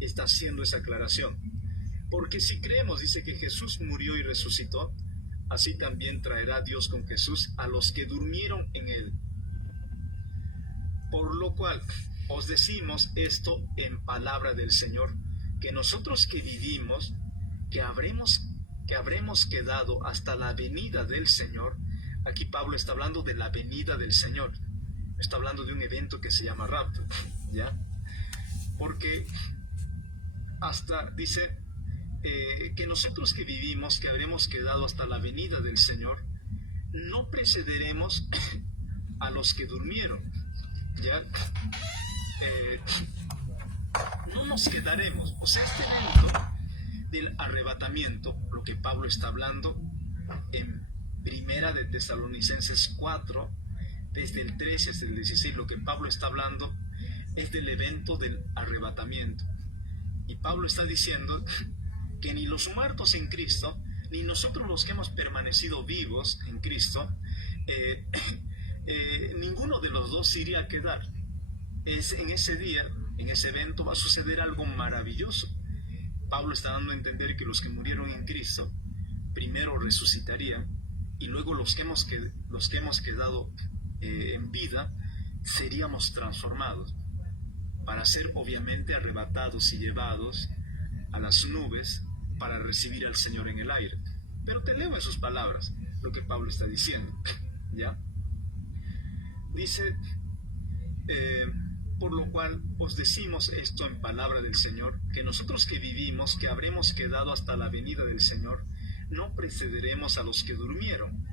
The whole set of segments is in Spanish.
está haciendo esa aclaración. Porque si creemos, dice, que Jesús murió y resucitó, así también traerá Dios con Jesús a los que durmieron en él. Por lo cual os decimos esto en palabra del Señor, que nosotros que vivimos, que habremos quedado hasta la venida del Señor. Aquí Pablo está hablando de la venida del Señor. Está hablando de un evento que se llama rapto, ¿ya? Porque dice que nosotros que vivimos, que habremos quedado hasta la venida del Señor, no precederemos a los que durmieron, ¿ya? No nos quedaremos. O sea, este evento del arrebatamiento, lo que Pablo está hablando en Primera de Tesalonicenses 4, desde el 13 hasta el 16, lo que Pablo está hablando es del evento del arrebatamiento. Y Pablo está diciendo que ni los muertos en Cristo, ni nosotros los que hemos permanecido vivos en Cristo, ninguno de los dos se iría a quedar. En ese día, en ese evento, va a suceder algo maravilloso. Pablo está dando a entender que los que murieron en Cristo primero resucitarían, y luego los que hemos quedado en vida seríamos transformados para ser obviamente arrebatados y llevados a las nubes para recibir al Señor en el aire. Pero te leo en sus palabras lo que Pablo está diciendo, ¿ya? Dice, por lo cual os decimos esto en palabra del Señor, que nosotros que vivimos, que habremos quedado hasta la venida del Señor, no precederemos a los que durmieron,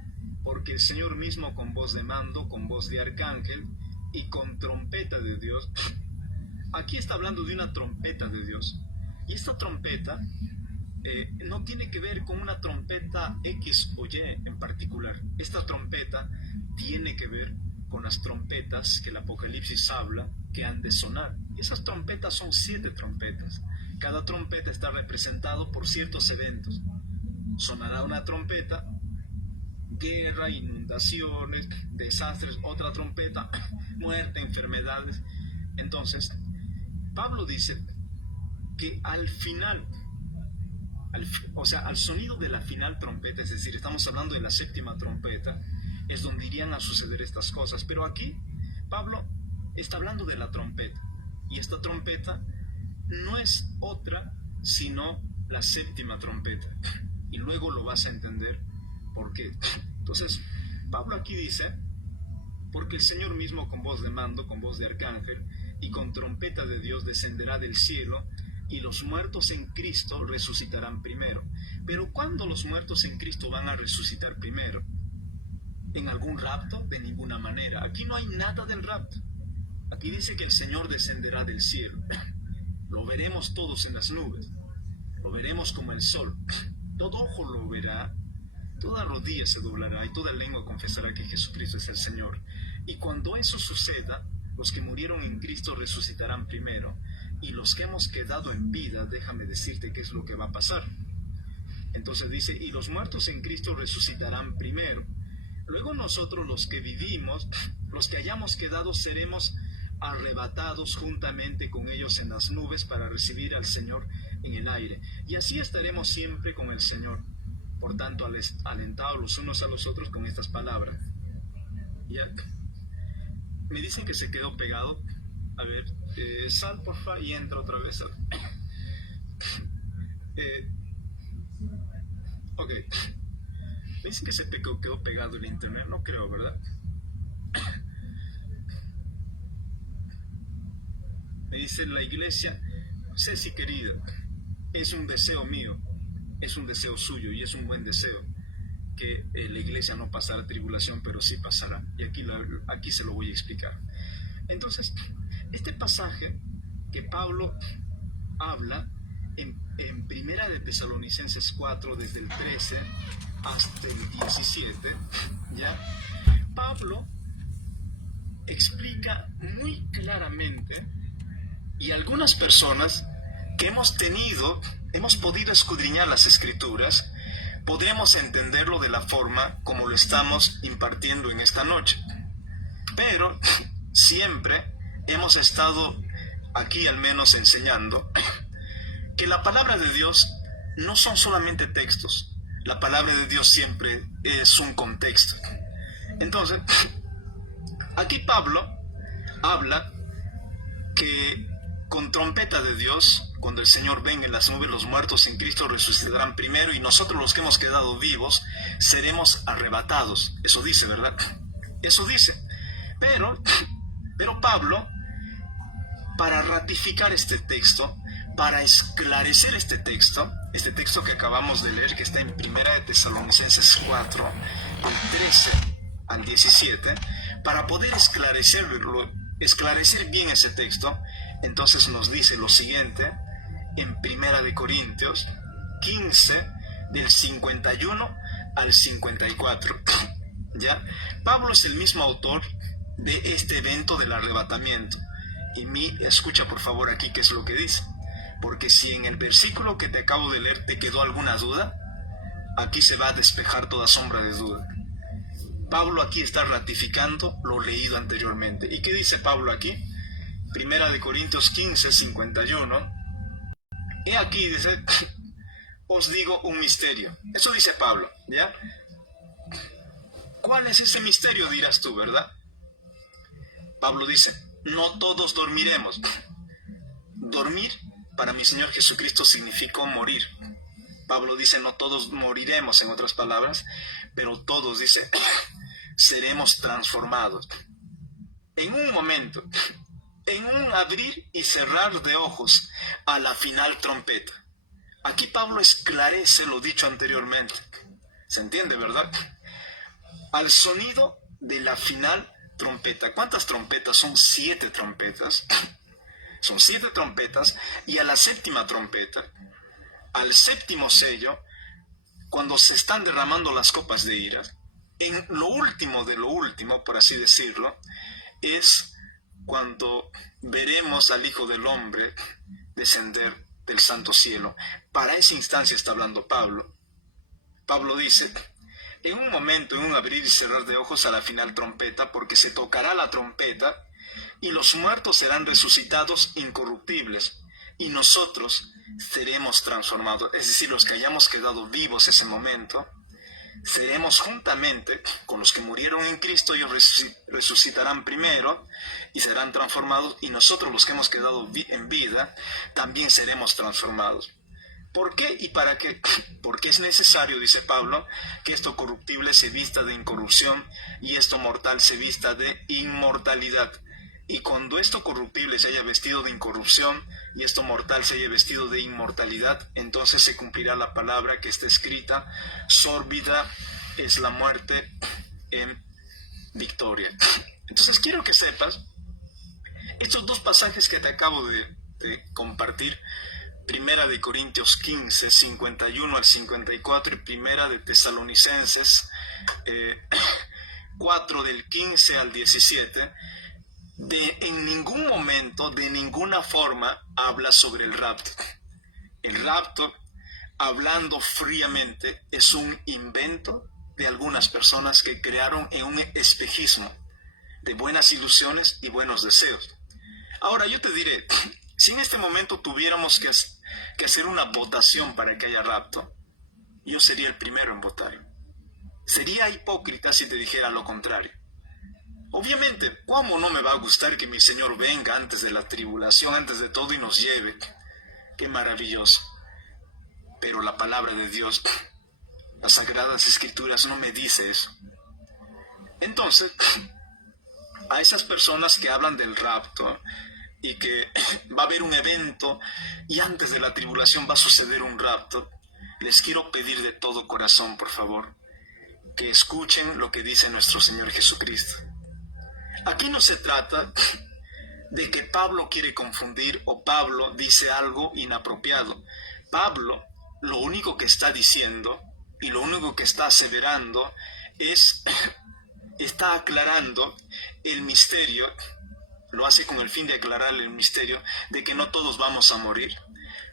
porque el Señor mismo con voz de mando, con voz de arcángel y con trompeta de Dios. Aquí está hablando de una trompeta de Dios, y esta trompeta no tiene que ver con una trompeta X o Y en particular. Esta trompeta tiene que ver con las trompetas que el Apocalipsis habla que han de sonar. Y esas trompetas son 7 trompetas. Cada trompeta está representado por ciertos eventos. Sonará una trompeta, guerra, inundaciones, desastres; otra trompeta, muerte, enfermedades. Entonces, Pablo dice que al final, al sonido de la final trompeta, es decir, estamos hablando de la 7ª trompeta, es donde irían a suceder estas cosas. Pero aquí Pablo está hablando de la trompeta, y esta trompeta no es otra sino la 7ª trompeta, y luego lo vas a entender por qué. Entonces Pablo aquí dice, porque el Señor mismo con voz de mando, con voz de arcángel y con trompeta de Dios descenderá del cielo, y los muertos en Cristo resucitarán primero. Pero ¿cuándo los muertos en Cristo van a resucitar primero? ¿En algún rapto? De ninguna manera. Aquí no hay nada del rapto. Aquí dice que el Señor descenderá del cielo. Lo veremos todos en las nubes. Lo veremos como el sol. Todo ojo lo verá, toda rodilla se doblará y toda lengua confesará que Jesucristo es el Señor. Y cuando eso suceda, los que murieron en Cristo resucitarán primero, y los que hemos quedado en vida, déjame decirte qué es lo que va a pasar. Entonces dice, y los muertos en Cristo resucitarán primero. Luego nosotros, los que vivimos, los que hayamos quedado, seremos arrebatados juntamente con ellos en las nubes para recibir al Señor en el aire. Y así estaremos siempre con el Señor. Por tanto, alentados los unos a los otros con estas palabras. Ya. Me dicen que se quedó pegado. A ver, sal porfa y entra otra vez. Ok. Me dicen que se quedó pegado el internet. No creo, ¿verdad? Me dicen la iglesia, Ceci querido, es un deseo mío, es un deseo suyo y es un buen deseo que la iglesia no pasará tribulación, pero sí pasará. Y aquí se lo voy a explicar. Entonces, este pasaje que Pablo habla en Primera de Tesalonicenses 4, desde el 13 hasta el 17, ¿ya? Pablo explica muy claramente, y algunas personas que hemos podido escudriñar las Escrituras, podremos entenderlo de la forma como lo estamos impartiendo en esta noche. Pero siempre hemos estado aquí al menos enseñando que la palabra de Dios no son solamente textos. La palabra de Dios siempre es un contexto. Entonces, aquí Pablo habla que con trompeta de Dios, cuando el Señor venga en las nubes, los muertos en Cristo resucitarán primero y nosotros los que hemos quedado vivos seremos arrebatados. Eso dice, ¿verdad? Eso dice. Pero Pablo, para ratificar este texto, para esclarecer este texto que acabamos de leer, que está en 1 de Tesalonicenses 4, del 13 al 17, para poder esclarecer bien ese texto, entonces nos dice lo siguiente en 1 de Corintios 15, del 51 al 54. ¿Ya? Pablo es el mismo autor de este evento del arrebatamiento. Y escucha por favor aquí qué es lo que dice. Porque si en el versículo que te acabo de leer te quedó alguna duda, aquí se va a despejar toda sombra de duda. Pablo aquí está ratificando lo leído anteriormente. ¿Y qué dice Pablo aquí? 1 de Corintios 15, 51. He aquí, dice, os digo un misterio. Eso dice Pablo, ¿ya? ¿Cuál es ese misterio, dirás tú, verdad? Pablo dice, no todos dormiremos. Dormir para mi Señor Jesucristo significó morir. Pablo dice, no todos moriremos, en otras palabras, pero todos, dice, seremos transformados. En un momento, en un abrir y cerrar de ojos, a la final trompeta. Aquí Pablo esclarece lo dicho anteriormente. ¿Se entiende, verdad? Al sonido de la final trompeta. ¿Cuántas trompetas? Son 7 trompetas. Son 7 trompetas. Y a la séptima trompeta, al séptimo sello, cuando se están derramando las copas de ira, en lo último de lo último, por así decirlo, es cuando veremos al Hijo del Hombre descender del santo cielo. Para esa instancia está hablando Pablo. Pablo dice, en un momento, en un abrir y cerrar de ojos a la final trompeta, porque se tocará la trompeta y los muertos serán resucitados incorruptibles y nosotros seremos transformados. Es decir, los que hayamos quedado vivos ese momento, seremos juntamente con los que murieron en Cristo. Ellos resucitarán primero y serán transformados, y nosotros los que hemos quedado en vida también seremos transformados. ¿Por qué y para qué? Porque es necesario, dice Pablo, que esto corruptible se vista de incorrupción y esto mortal se vista de inmortalidad. Y cuando esto corruptible se haya vestido de incorrupción y esto mortal se haya vestido de inmortalidad, entonces se cumplirá la palabra que está escrita: sórbida es la muerte en victoria. Entonces quiero que sepas estos dos pasajes que te acabo de compartir, 1 de Corintios 15, 51 al 54, y 1 de Tesalonicenses 4, del 15 al 17, en ningún momento, de ninguna forma, habla sobre el rapto. El rapto, hablando fríamente, es un invento de algunas personas que crearon en un espejismo de buenas ilusiones y buenos deseos. Ahora yo te diré, si en este momento tuviéramos que hacer una votación para que haya rapto, yo sería el primero en votar. Sería hipócrita si te dijera lo contrario. Obviamente, ¿cómo no me va a gustar que mi Señor venga antes de la tribulación, antes de todo, y nos lleve? ¡Qué maravilloso! Pero la palabra de Dios, las Sagradas Escrituras, no me dice eso. Entonces, a esas personas que hablan del rapto y que va a haber un evento y antes de la tribulación va a suceder un rapto, les quiero pedir de todo corazón, por favor, que escuchen lo que dice nuestro Señor Jesucristo. Aquí no se trata de que Pablo quiere confundir o Pablo dice algo inapropiado. Pablo lo único que está diciendo y lo único que está aseverando está aclarando el misterio. Lo hace con el fin de aclarar el misterio de que no todos vamos a morir,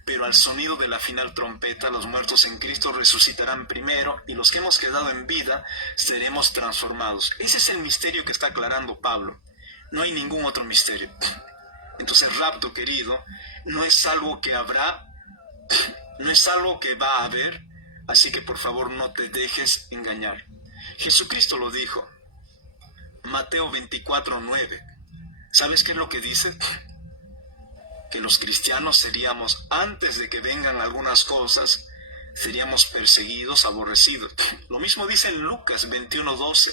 pero al sonido de la final trompeta los muertos en Cristo resucitarán primero y los que hemos quedado en vida seremos transformados. Ese es el misterio que está aclarando Pablo. No hay ningún otro misterio. Entonces el rapto, querido, no es algo que habrá No es algo que va a haber, así que por favor no te dejes engañar. Jesucristo lo dijo, Mateo 24:9. ¿Sabes qué es lo que dice? Que los cristianos seríamos, antes de que vengan algunas cosas, seríamos perseguidos, aborrecidos. Lo mismo dice en Lucas 21:12.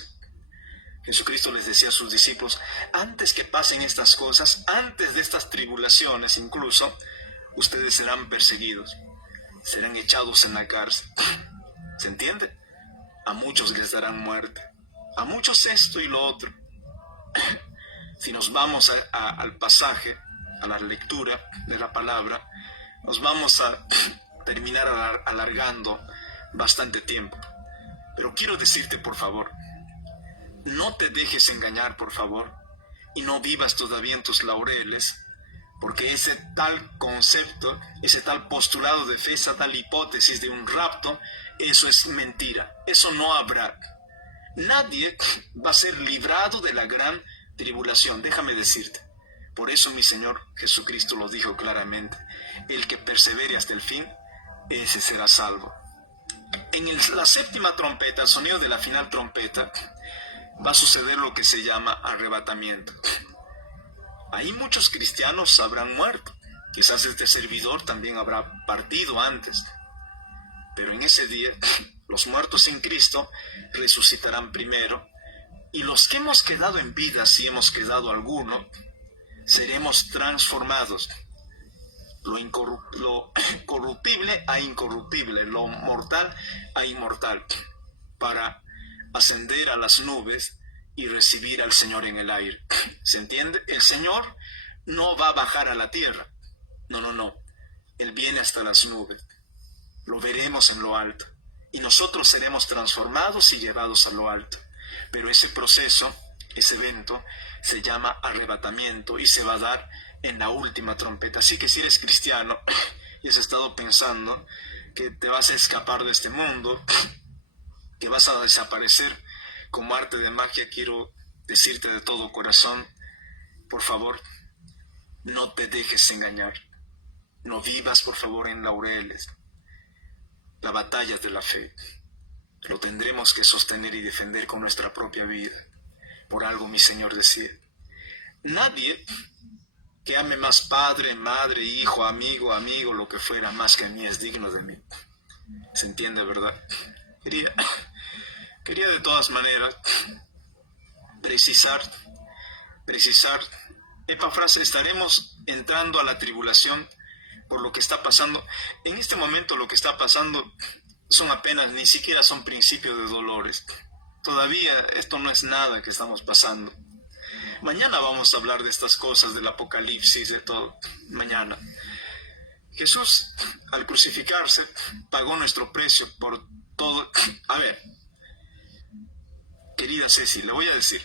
Jesucristo les decía a sus discípulos, antes que pasen estas cosas, antes de estas tribulaciones incluso, ustedes serán perseguidos, serán echados en la cárcel. ¿Se entiende? A muchos les darán muerte, a muchos esto y lo otro. Si nos vamos al pasaje, a la lectura de la palabra, nos vamos a terminar alargando bastante tiempo. Pero quiero decirte, por favor, no te dejes engañar, por favor, y no vivas todavía en tus laureles, porque ese tal concepto, ese tal postulado de fe, esa tal hipótesis de un rapto, eso es mentira, eso no habrá. Nadie va a ser librado de la gran tribulación, déjame decirte. Por eso mi Señor Jesucristo lo dijo claramente, el que persevere hasta el fin, ese será salvo. En la séptima trompeta, el sonido de la final trompeta, va a suceder lo que se llama arrebatamiento. Ahí muchos cristianos habrán muerto, quizás este servidor también habrá partido antes, pero en ese día los muertos en Cristo resucitarán primero, y los que hemos quedado en vida, si hemos quedado alguno, seremos transformados, lo corruptible a incorruptible, lo mortal a inmortal, para ascender a las nubes y recibir al Señor en el aire. ¿Se entiende? El Señor no va a bajar a la tierra, no, Él viene hasta las nubes, lo veremos en lo alto, y nosotros seremos transformados y llevados a lo alto. Pero ese proceso, ese evento, se llama arrebatamiento y se va a dar en la última trompeta. Así que si eres cristiano y has estado pensando que te vas a escapar de este mundo, que vas a desaparecer como arte de magia, quiero decirte de todo corazón, por favor, no te dejes engañar. No vivas, por favor, en laureles. La batalla es de la fe. Lo tendremos que sostener y defender con nuestra propia vida. Por algo mi Señor decía, nadie que ame más padre, madre, hijo, amigo, lo que fuera, más que a mí, es digno de mí. ¿Se entiende, verdad? Quería de todas maneras precisar, Epafras, estaremos entrando a la tribulación por lo que está pasando. En este momento lo que está pasando son apenas, ni siquiera son principios de dolores. Todavía esto no es nada que estamos pasando. Mañana vamos a hablar de estas cosas, del Apocalipsis, de todo. Mañana. Jesús, al crucificarse, pagó nuestro precio por todo. A ver, querida Ceci, le voy a decir.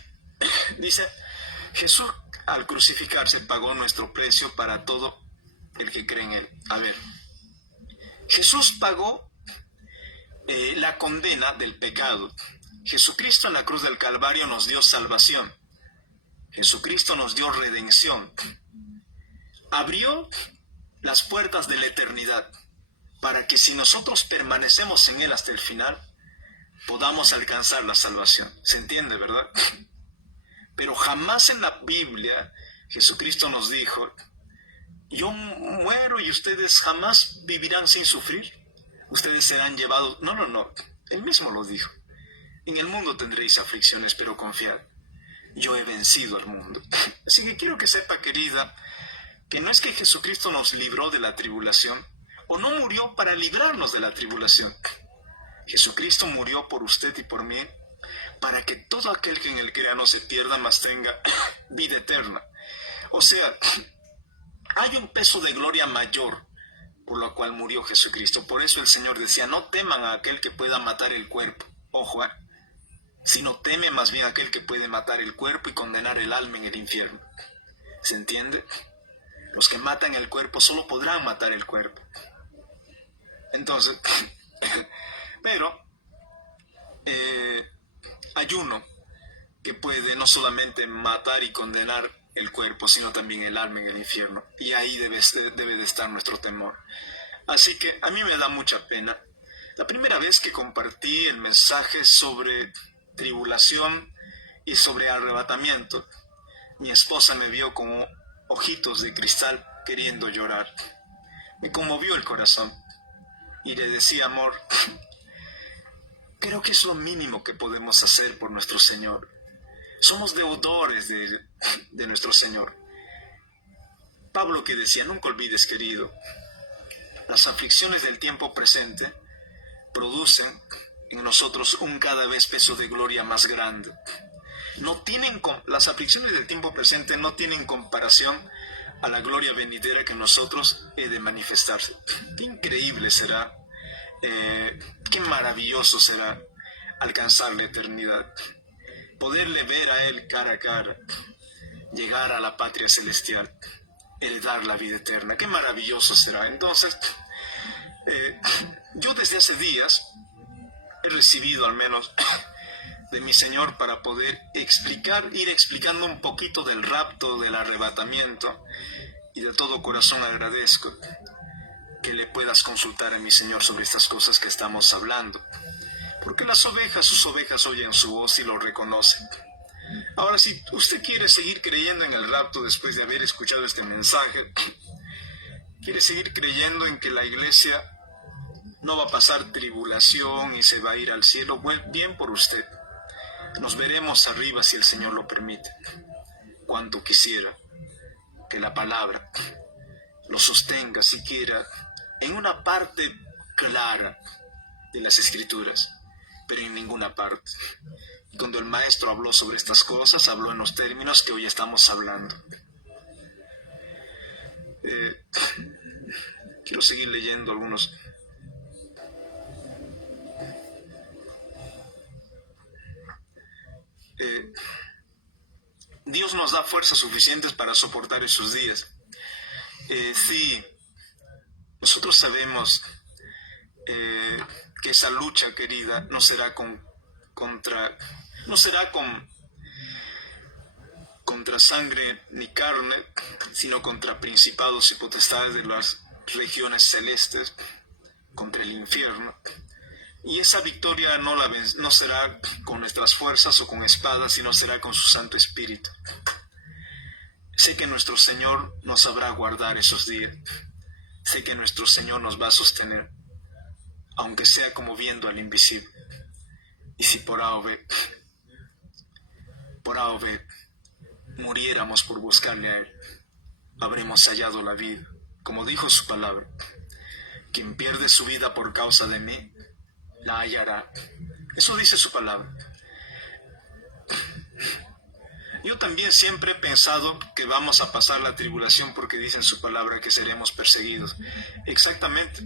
Dice, Jesús al crucificarse pagó nuestro precio para todo el que cree en Él. A ver, Jesús pagó la condena del pecado. Jesucristo en la cruz del Calvario nos dio salvación. Jesucristo nos dio redención. Abrió las puertas de la eternidad para que si nosotros permanecemos en Él hasta el final, podamos alcanzar la salvación. ¿Se entiende, verdad? Pero jamás en la Biblia Jesucristo nos dijo, yo muero y ustedes jamás vivirán sin sufrir. Ustedes serán llevados. No. Él mismo lo dijo. En el mundo tendréis aflicciones, pero confiad. Yo he vencido al mundo. Así que quiero que sepa, querida, que no es que Jesucristo nos libró de la tribulación, o no murió para librarnos de la tribulación. Jesucristo murió por usted y por mí, para que todo aquel que en Él crea no se pierda, mas tenga vida eterna. O sea, hay un peso de gloria mayor por lo cual murió Jesucristo. Por eso el Señor decía, no teman a aquel que pueda matar el cuerpo. Ojo, sino teme más bien a aquel que puede matar el cuerpo y condenar el alma en el infierno. ¿Se entiende? Los que matan el cuerpo solo podrán matar el cuerpo. Entonces, pero hay uno que puede no solamente matar y condenar el cuerpo, sino también el alma en el infierno. Y ahí debe de estar nuestro temor. Así que a mí me da mucha pena. La primera vez que compartí el mensaje sobre tribulación y sobre arrebatamiento, mi esposa me vio con ojitos de cristal queriendo llorar. Me conmovió el corazón y le decía, amor, creo que es lo mínimo que podemos hacer por nuestro Señor. Somos deudores de nuestro Señor. Pablo que decía, nunca olvides, querido, las aflicciones del tiempo presente producen en nosotros un cada vez peso de gloria más grande. Las aflicciones del tiempo presente no tienen comparación a la gloria venidera que en nosotros he de manifestarse. Qué increíble será, qué maravilloso será alcanzar la eternidad, poderle ver a Él cara a cara, llegar a la patria celestial, heredar la vida eterna. Qué maravilloso será. Entonces, yo desde hace días he recibido al menos de mi Señor para poder ir explicando un poquito del rapto, del arrebatamiento, y de todo corazón agradezco que le puedas consultar a mi Señor sobre estas cosas que estamos hablando, porque sus ovejas oyen su voz y lo reconocen. Ahora, si usted quiere seguir creyendo en el rapto después de haber escuchado este mensaje, quiere seguir creyendo en que la iglesia no va a pasar tribulación y se va a ir al cielo, bien por usted. Nos veremos arriba si el Señor lo permite. Cuanto quisiera que la palabra lo sostenga siquiera en una parte clara de las Escrituras, pero en ninguna parte. Y cuando el maestro habló sobre estas cosas, habló en los términos que hoy estamos hablando. Quiero seguir leyendo algunos. Dios nos da fuerzas suficientes para soportar esos días. Sí, nosotros sabemos que esa lucha, querida, no será contra sangre ni carne, sino contra principados y potestades de las regiones celestes, contra el infierno. Y esa victoria no será con nuestras fuerzas o con espadas, sino será con su Santo Espíritu. Sé que nuestro Señor nos sabrá guardar esos días. Sé que nuestro Señor nos va a sostener, aunque sea como viendo al invisible. Y si por A o B muriéramos por buscarle a Él, habremos hallado la vida. Como dijo su palabra, quien pierde su vida por causa de mí, la hallará. Eso dice su palabra. Yo también siempre he pensado que vamos a pasar la tribulación porque dice en su palabra que seremos perseguidos. Exactamente.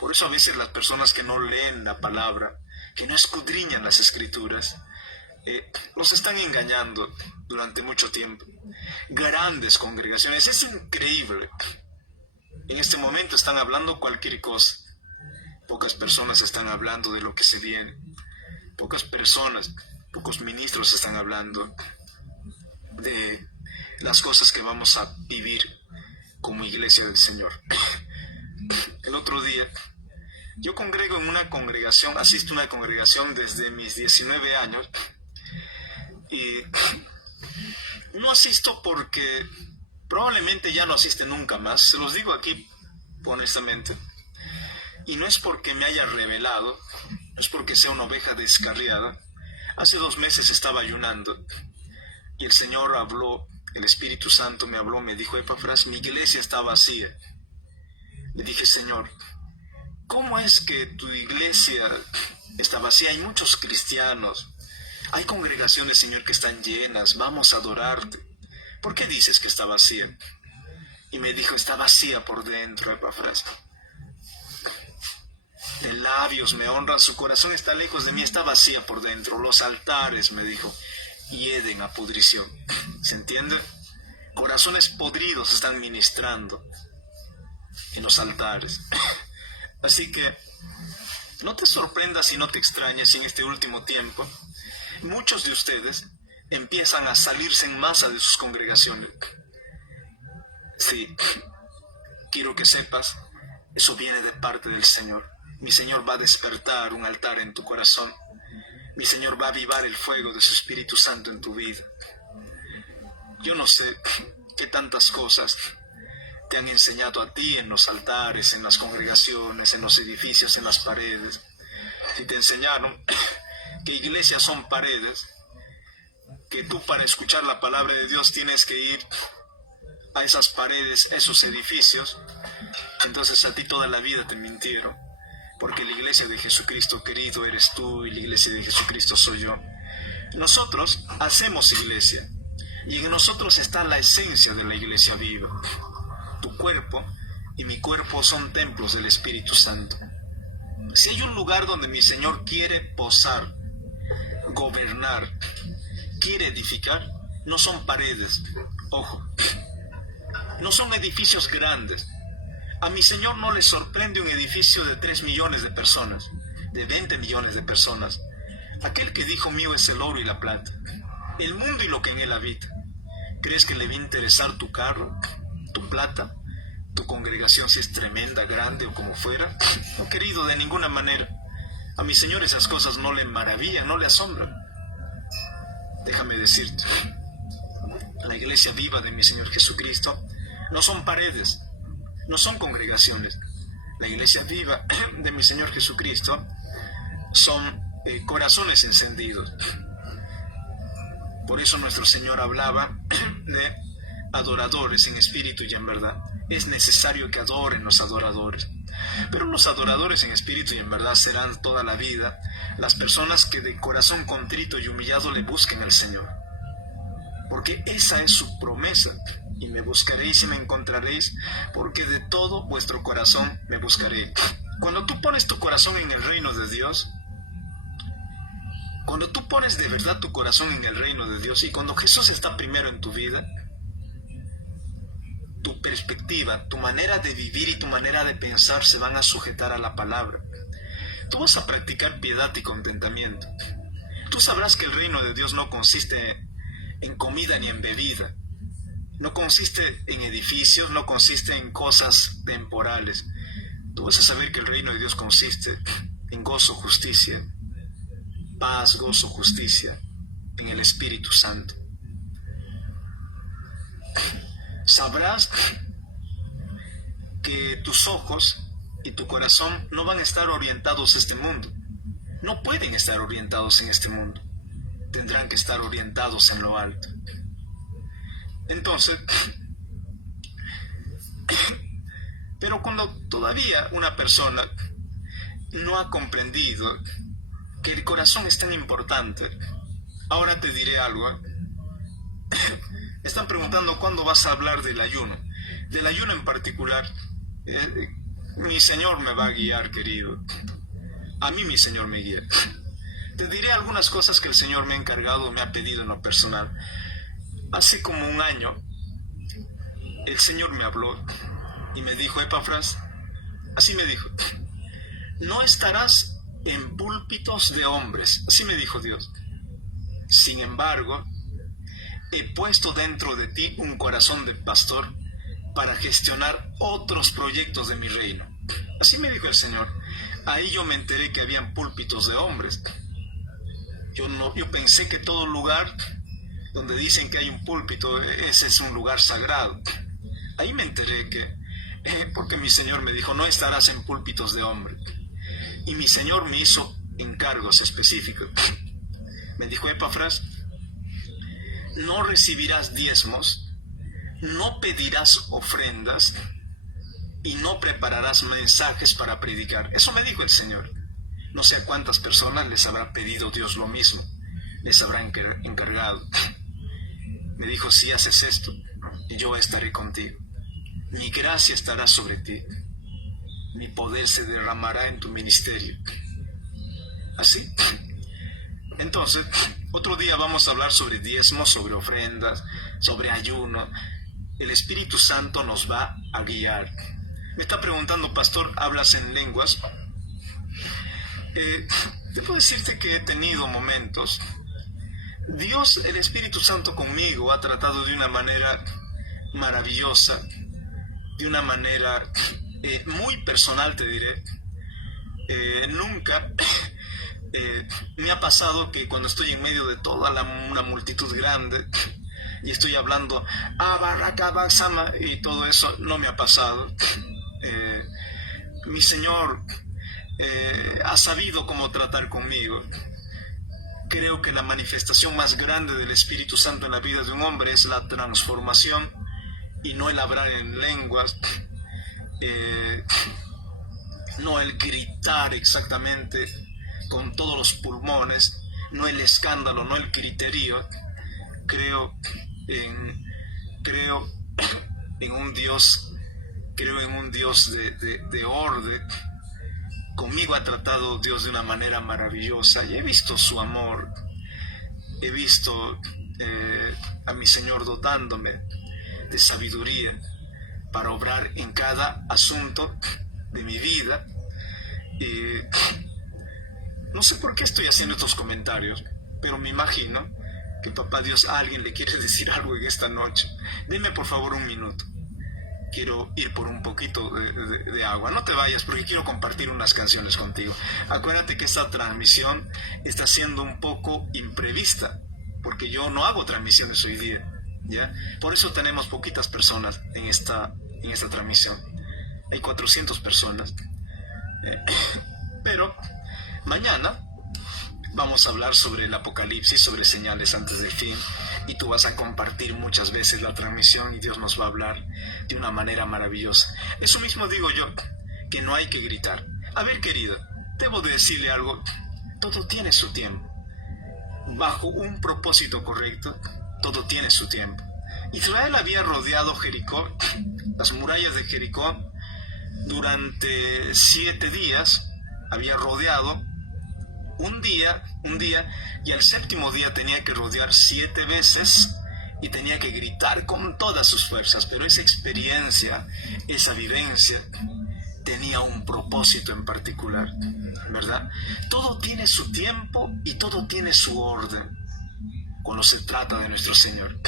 Por eso a veces las personas que no leen la palabra, que no escudriñan las Escrituras, los están engañando durante mucho tiempo. Grandes congregaciones, es increíble. En este momento están hablando cualquier cosa. Pocas personas están hablando de lo que se viene. Pocos ministros están hablando de las cosas que vamos a vivir como iglesia del Señor. El otro día, yo congrego en una congregación, asisto a una congregación desde mis 19 años, y no asisto porque probablemente ya no asiste nunca más, se los digo aquí honestamente. Y no es porque me haya revelado, no es porque sea una oveja descarriada. Hace 2 meses estaba ayunando y el Señor habló, el Espíritu Santo me habló, me dijo, Epafras, mi iglesia está vacía. Le dije, Señor, ¿cómo es que tu iglesia está vacía? Hay muchos cristianos, hay congregaciones, Señor, que están llenas, vamos a adorarte. ¿Por qué dices que está vacía? Y me dijo, está vacía por dentro, Epafras. De labios me honran, su corazón está lejos de mí, está vacía por dentro. Los altares, me dijo, hieden a pudrición. ¿Se entiende? Corazones podridos están ministrando en los altares. Así que no te sorprendas y no te extrañes si en este último tiempo muchos de ustedes empiezan a salirse en masa de sus congregaciones. Sí, quiero que sepas Eso viene de parte del Señor. Mi Señor va a despertar un altar en tu corazón. Mi Señor va a avivar el fuego de su Espíritu Santo en tu vida. Yo no sé qué tantas cosas te han enseñado a ti en los altares, en las congregaciones, en los edificios, en las paredes. Si te enseñaron que iglesias son paredes, que tú para escuchar la palabra de Dios tienes que ir a esas paredes, a esos edificios, entonces a ti toda la vida te mintieron. Porque la iglesia de Jesucristo, querido, eres tú, y la iglesia de Jesucristo soy yo. Nosotros hacemos iglesia, y en nosotros está la esencia de la iglesia viva. Tu cuerpo y mi cuerpo son templos del Espíritu Santo. Si hay un lugar donde mi Señor quiere posar, gobernar, quiere edificar, no son paredes, ojo, no son edificios grandes. A mi Señor no le sorprende un edificio de 3 millones de personas, de 20 millones de personas. Aquel que dijo mío es el oro y la plata, el mundo y lo que en él habita. ¿Crees que le va a interesar tu carro, tu plata, tu congregación si es tremenda, grande o como fuera? No, querido, de ninguna manera. A mi Señor esas cosas no le maravillan, no le asombran. Déjame decirte, la iglesia viva de mi Señor Jesucristo no son paredes, no son congregaciones. La iglesia viva de mi Señor Jesucristo son corazones encendidos. Por eso nuestro Señor hablaba de adoradores en espíritu y en verdad. Es necesario que adoren los adoradores. Pero los adoradores en espíritu y en verdad serán toda la vida las personas que de corazón contrito y humillado le busquen al Señor. Porque esa es su promesa. Y me buscaréis y me encontraréis, porque de todo vuestro corazón me buscaré. Cuando tú pones tu corazón en el reino de Dios, cuando tú pones de verdad tu corazón en el reino de Dios y cuando Jesús está primero en tu vida, tu perspectiva, tu manera de vivir y tu manera de pensar se van a sujetar a la palabra. Tú vas a practicar piedad y contentamiento. Tú sabrás que el reino de Dios no consiste en comida ni en bebida. No consiste en edificios, no consiste en cosas temporales. Tú vas a saber que el reino de Dios consiste en gozo, justicia, paz, gozo, justicia, en el Espíritu Santo. Sabrás que tus ojos y tu corazón no van a estar orientados a este mundo. No pueden estar orientados en este mundo. Tendrán que estar orientados en lo alto. Entonces, pero cuando todavía una persona no ha comprendido que el corazón es tan importante, ahora te diré algo. Están preguntando cuándo vas a hablar del ayuno. Del ayuno en particular, mi Señor me va a guiar, querido. A mí mi Señor me guía. Te diré algunas cosas que el Señor me ha encargado, me ha pedido en lo personal. Hace como un año, el Señor me habló y me dijo, Epafras, así me dijo, no estarás en púlpitos de hombres, así me dijo Dios. Sin embargo, he puesto dentro de ti un corazón de pastor para gestionar otros proyectos de mi reino. Así me dijo el Señor. Ahí yo me enteré que habían púlpitos de hombres. Yo pensé que todo lugar donde dicen que hay un púlpito, ese es un lugar sagrado. Ahí me enteré que, porque mi Señor me dijo, no estarás en púlpitos de hombres. Y mi Señor me hizo encargos específicos. Me dijo, Epafras, no recibirás diezmos, no pedirás ofrendas y no prepararás mensajes para predicar. Eso me dijo el Señor. No sé a cuántas personas les habrá pedido Dios lo mismo, les habrá encargado. Me dijo, si haces esto, yo estaré contigo. Mi gracia estará sobre ti. Mi poder se derramará en tu ministerio. ¿Así? Entonces, otro día vamos a hablar sobre diezmos, sobre ofrendas, sobre ayuno. El Espíritu Santo nos va a guiar. Me está preguntando, pastor, ¿hablas en lenguas? Debo decirte que he tenido momentos. Dios, el Espíritu Santo conmigo, ha tratado de una manera maravillosa, de una manera muy personal te diré. Nunca me ha pasado que cuando estoy en medio de toda una multitud grande y estoy hablando Abarakabasama y todo eso, no me ha pasado. Mi Señor ha sabido cómo tratar conmigo. Creo que la manifestación más grande del Espíritu Santo en la vida de un hombre es la transformación y no el hablar en lenguas, no el gritar exactamente con todos los pulmones, no el escándalo, no el griterío. Creo en un Dios, de orden. Conmigo ha tratado Dios de una manera maravillosa y he visto su amor, he visto a mi Señor dotándome de sabiduría para obrar en cada asunto de mi vida. No sé por qué estoy haciendo estos comentarios, pero me imagino que Papá Dios a alguien le quiere decir algo en esta noche. Deme por favor un minuto. Quiero ir por un poquito de agua. No te vayas porque quiero compartir unas canciones contigo. Acuérdate que esta transmisión está siendo un poco imprevista, porque yo no hago transmisiones hoy día, ¿ya? Por eso tenemos poquitas personas en esta transmisión. Hay 400 personas. Pero mañana vamos a hablar sobre el Apocalipsis, sobre señales antes del fin, y tú vas a compartir muchas veces la transmisión y Dios nos va a hablar de una manera maravillosa. Eso mismo digo yo, que no hay que gritar. A ver, querido, debo de decirle algo. Todo tiene su tiempo. Bajo un propósito correcto, todo tiene su tiempo. Israel había rodeado Jericó, las murallas de Jericó, durante 7 días. Había rodeado un día, y el séptimo día tenía que rodear 7 veces y tenía que gritar con todas sus fuerzas. Pero esa experiencia, esa vivencia, tenía un propósito en particular, ¿verdad? Todo tiene su tiempo y todo tiene su orden cuando se trata de nuestro Señor.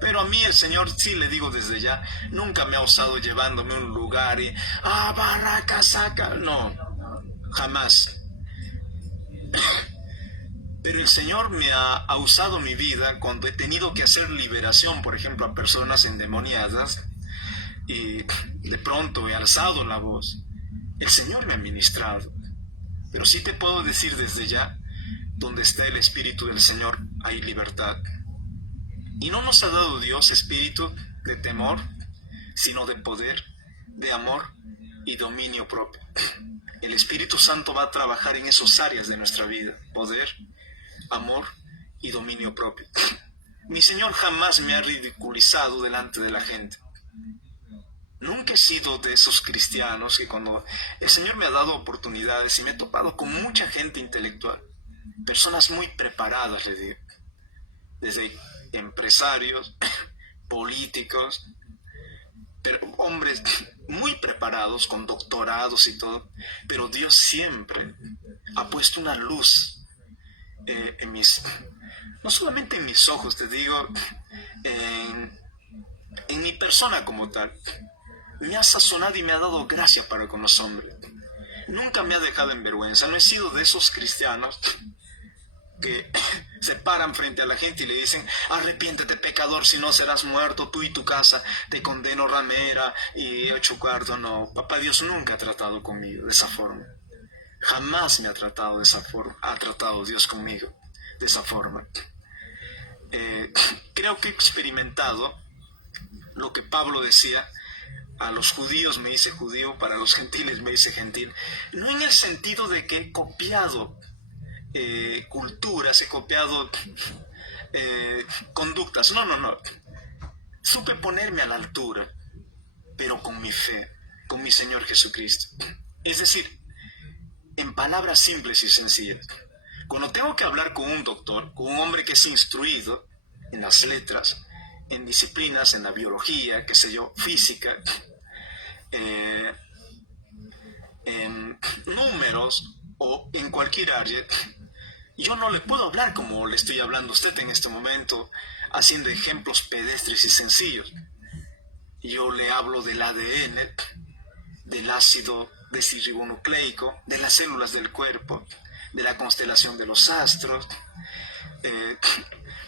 Pero a mí el Señor, sí le digo desde ya, nunca me ha osado llevándome a un lugar y barraca, saca, no, jamás. Pero el Señor me ha usado mi vida cuando he tenido que hacer liberación, por ejemplo, a personas endemoniadas, y de pronto he alzado la voz. El Señor me ha ministrado. Pero sí te puedo decir desde ya, donde está el Espíritu del Señor, hay libertad. Y no nos ha dado Dios espíritu de temor, sino de poder, de amor y dominio propio. El Espíritu Santo va a trabajar en esas áreas de nuestra vida: poder, amor y dominio propio. Mi Señor jamás me ha ridiculizado delante de la gente. Nunca he sido de esos cristianos que cuando el Señor me ha dado oportunidades y me he topado con mucha gente intelectual, personas muy preparadas, le digo, desde empresarios, políticos, pero hombres muy preparados, con doctorados y todo, pero Dios siempre ha puesto una luz no solamente en mis ojos, te digo, en mi persona como tal. Me ha sazonado y me ha dado gracia para con los hombres. Nunca me ha dejado en vergüenza. No he sido de esos cristianos que se paran frente a la gente y le dicen: arrepiéntete, pecador, si no serás muerto tú y tu casa, te condeno ramera y 8 cuartos. No, Papá Dios nunca ha tratado conmigo de esa forma. Jamás me ha tratado de esa forma. Ha tratado Dios conmigo de esa forma. Creo que he experimentado lo que Pablo decía: a los judíos me hice judío, para los gentiles me hice gentil. No en el sentido de que he copiado culturas, he copiado conductas. No. Supe ponerme a la altura, pero con mi fe, con mi Señor Jesucristo. Es decir, en palabras simples y sencillas, cuando tengo que hablar con un doctor, con un hombre que es instruido en las letras, en disciplinas, en la biología, qué sé yo, física, en números o en cualquier área, yo no le puedo hablar como le estoy hablando a usted en este momento, haciendo ejemplos pedestres y sencillos. Yo le hablo del ADN, del ácido desoxirribonucleico, de las células del cuerpo, de la constelación de los astros.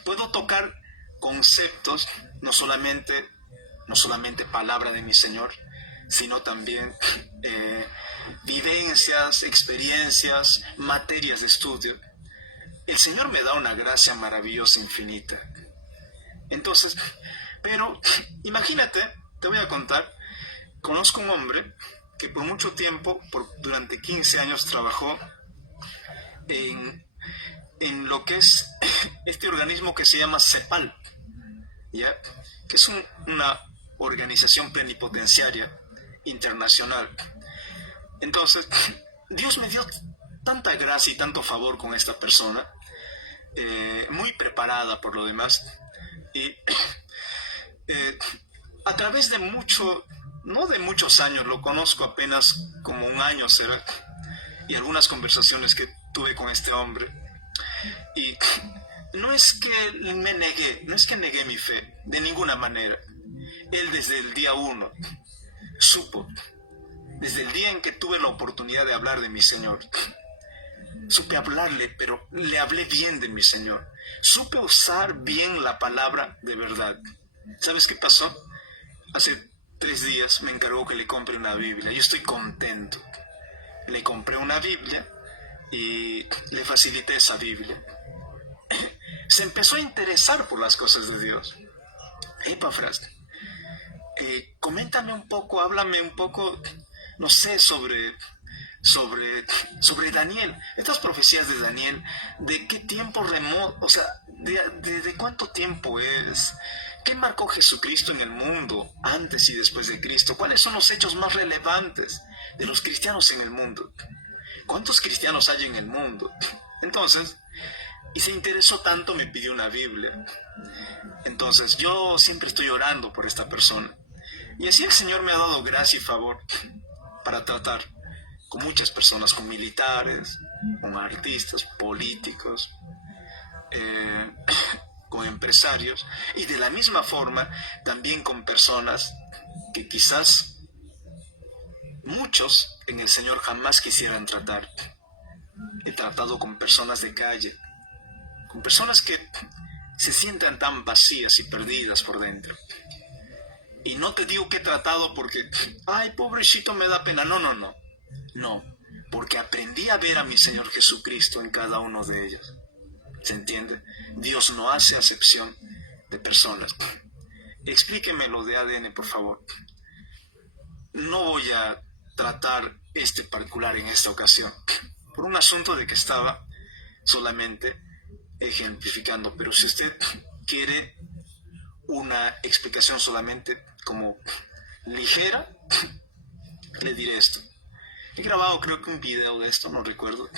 Puedo tocar conceptos, no solamente palabra de mi Señor, sino también vivencias, experiencias, materias de estudio. El Señor me da una gracia maravillosa, infinita. Entonces, pero imagínate, te voy a contar, conozco un hombre que por mucho tiempo, durante 15 años, trabajó en lo que es este organismo que se llama CEPAL, ¿ya? Que es una organización plenipotenciaria internacional. Entonces, Dios me dio tanta gracia y tanto favor con esta persona, muy preparada por lo demás, y a través de no de muchos años, lo conozco apenas como un año será, y algunas conversaciones que tuve con este hombre, y no es que negué mi fe, de ninguna manera. Él desde el día 1 supo, desde el día en que tuve la oportunidad de hablar de mi Señor, supe hablarle, pero le hablé bien de mi Señor. Supe usar bien la palabra de verdad. ¿Sabes qué pasó? Hace 3 días me encargó que le compre una Biblia. Yo estoy contento. Le compré una Biblia y le facilité esa Biblia. Se empezó a interesar por las cosas de Dios. Epafras, coméntame un poco, háblame un poco, no sé, sobre Daniel. Estas profecías de Daniel, ¿de qué tiempo remoto? O sea, ¿de cuánto tiempo es? ¿Qué marcó Jesucristo en el mundo antes y después de Cristo? ¿Cuáles son los hechos más relevantes de los cristianos en el mundo? ¿Cuántos cristianos hay en el mundo? Entonces, y se interesó tanto, me pidió una Biblia. Entonces, yo siempre estoy orando por esta persona. Y así el Señor me ha dado gracia y favor para tratar con muchas personas, con militares, con artistas, políticos, con empresarios, y de la misma forma también con personas que quizás muchos en el Señor jamás quisieran tratar. He tratado con personas de calle, con personas que se sientan tan vacías y perdidas por dentro. Y no te digo que he tratado porque, ay, pobrecito, me da pena. No, porque aprendí a ver a mi Señor Jesucristo en cada uno de ellos. ¿Se entiende? Dios no hace acepción de personas. Explíqueme lo de ADN, por favor. No voy a tratar este particular en esta ocasión, por un asunto de que estaba solamente ejemplificando. Pero si usted quiere una explicación solamente como ligera, le diré esto. He grabado creo que un video de esto, no recuerdo.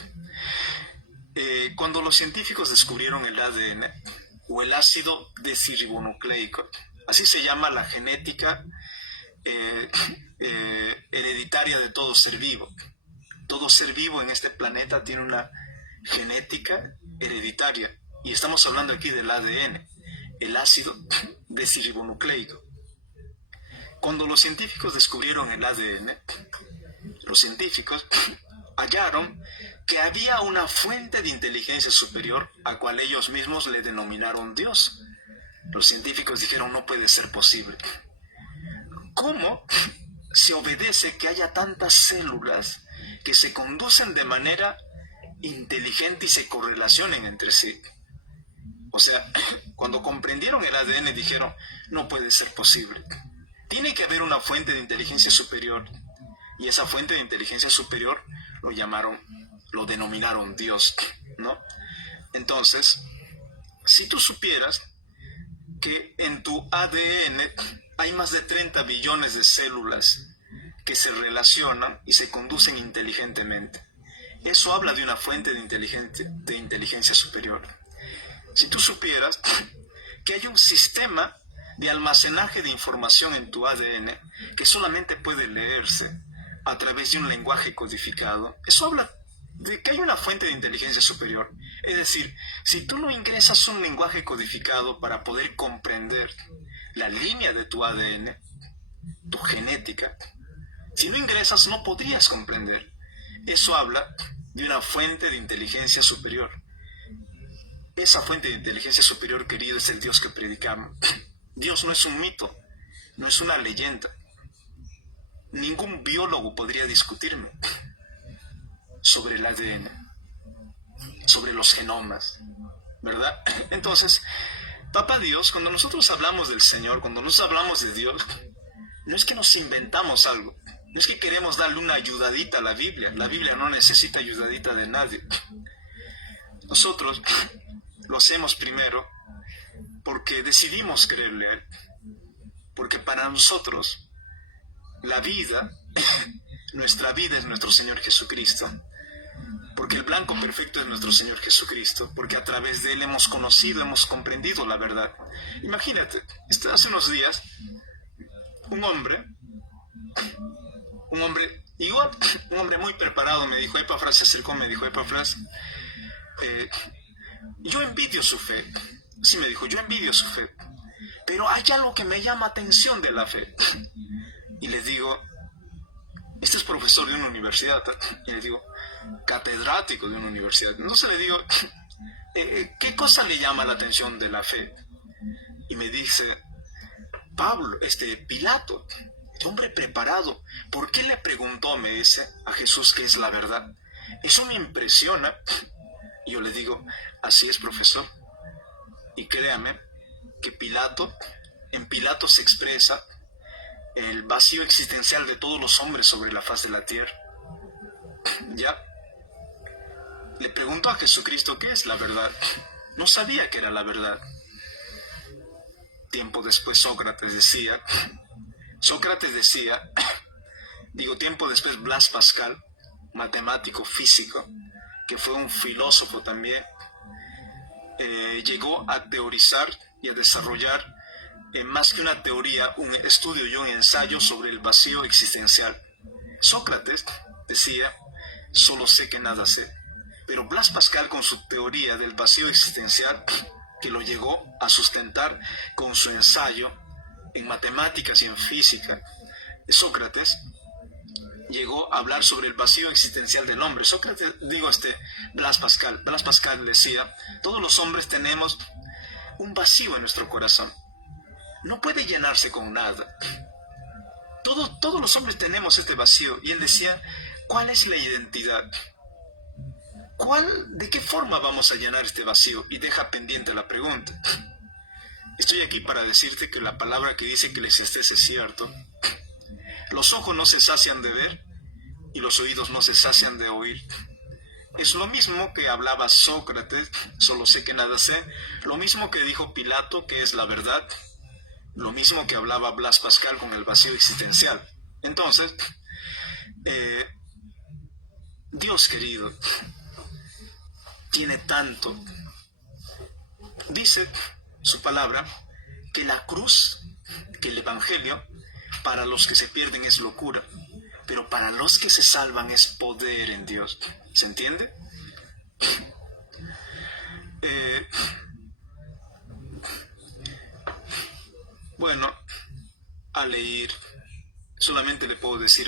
Cuando los científicos descubrieron el ADN, o el ácido desoxirribonucleico, así se llama la genética hereditaria de todo ser vivo. Todo ser vivo en este planeta tiene una genética hereditaria, y estamos hablando aquí del ADN, el ácido desoxirribonucleico. Cuando los científicos descubrieron el ADN, los científicos hallaron que había una fuente de inteligencia superior a cual ellos mismos le denominaron Dios. Los científicos dijeron, no puede ser posible. ¿Cómo se obedece que haya tantas células que se conducen de manera inteligente y se correlacionen entre sí? O sea, cuando comprendieron el ADN dijeron, no puede ser posible. Tiene que haber una fuente de inteligencia superior. Y esa fuente de inteligencia superior lo denominaron Dios, ¿no? Entonces, si tú supieras que en tu ADN hay más de 30 billones de células que se relacionan y se conducen inteligentemente, eso habla de una fuente de inteligencia superior. Si tú supieras que hay un sistema de almacenaje de información en tu ADN que solamente puede leerse a través de un lenguaje codificado, eso habla de que hay una fuente de inteligencia superior. Es decir, si tú no ingresas un lenguaje codificado para poder comprender la línea de tu ADN, tu genética, Si no ingresas, no podrías comprender. Eso habla de una fuente de inteligencia superior. Esa fuente de inteligencia superior, querido, es el Dios que predicamos. Dios no es un mito, no es una leyenda. Ningún biólogo podría discutirme sobre el ADN, sobre los genomas, ¿verdad? Entonces, Papá Dios, cuando nosotros hablamos del Señor, cuando nosotros hablamos de Dios, no es que nos inventamos algo, no es que queremos darle una ayudadita a la Biblia no necesita ayudadita de nadie. Nosotros lo hacemos primero porque decidimos creerle a Él, porque para nosotros la vida, nuestra vida es nuestro Señor Jesucristo, porque el blanco perfecto es nuestro Señor Jesucristo, porque a través de Él hemos conocido, hemos comprendido la verdad. Imagínate, hace unos días, un hombre igual, un hombre muy preparado me dijo, Epafras se acercó, me dijo, Epafras, yo envidio su fe. Sí, me dijo, yo envidio su fe, pero hay algo que me llama atención de la fe. Y le digo, este es profesor de una universidad, y le digo, catedrático de una universidad. Entonces le digo, ¿qué cosa le llama la atención de la fe? Y me dice, Pilato, este hombre preparado, ¿por qué le preguntó, me dice, a Jesús qué es la verdad? Eso me impresiona. Y yo le digo, así es, profesor. Y créame que en Pilato se expresa el vacío existencial de todos los hombres sobre la faz de la tierra. ¿Ya? Le preguntó a Jesucristo qué es la verdad. No sabía qué era la verdad. Tiempo después Sócrates decía, tiempo después Blas Pascal, matemático, físico, que fue un filósofo también, llegó a teorizar y a desarrollar más que una teoría, un estudio y un ensayo sobre el vacío existencial. Sócrates decía, solo sé que nada sé. Pero Blas Pascal, con su teoría del vacío existencial, que lo llegó a sustentar con su ensayo en matemáticas y en física, Sócrates llegó a hablar sobre el vacío existencial del hombre. Blas Pascal decía, todos los hombres tenemos un vacío en nuestro corazón. No puede llenarse con nada. Todos los hombres tenemos este vacío. Y él decía, ¿cuál es la identidad? ¿De qué forma vamos a llenar este vacío? Y deja pendiente la pregunta. Estoy aquí para decirte que la palabra que dice que les estés es cierto. Los ojos no se sacian de ver y los oídos no se sacian de oír. Es lo mismo que hablaba Sócrates, solo sé que nada sé, lo mismo que dijo Pilato, que es la verdad, lo mismo que hablaba Blas Pascal con el vacío existencial. Entonces, Dios querido, tiene tanto. Dice su palabra que la cruz, que el Evangelio, para los que se pierden es locura, pero para los que se salvan es poder en Dios. ¿Se entiende? Bueno, al leer, solamente le puedo decir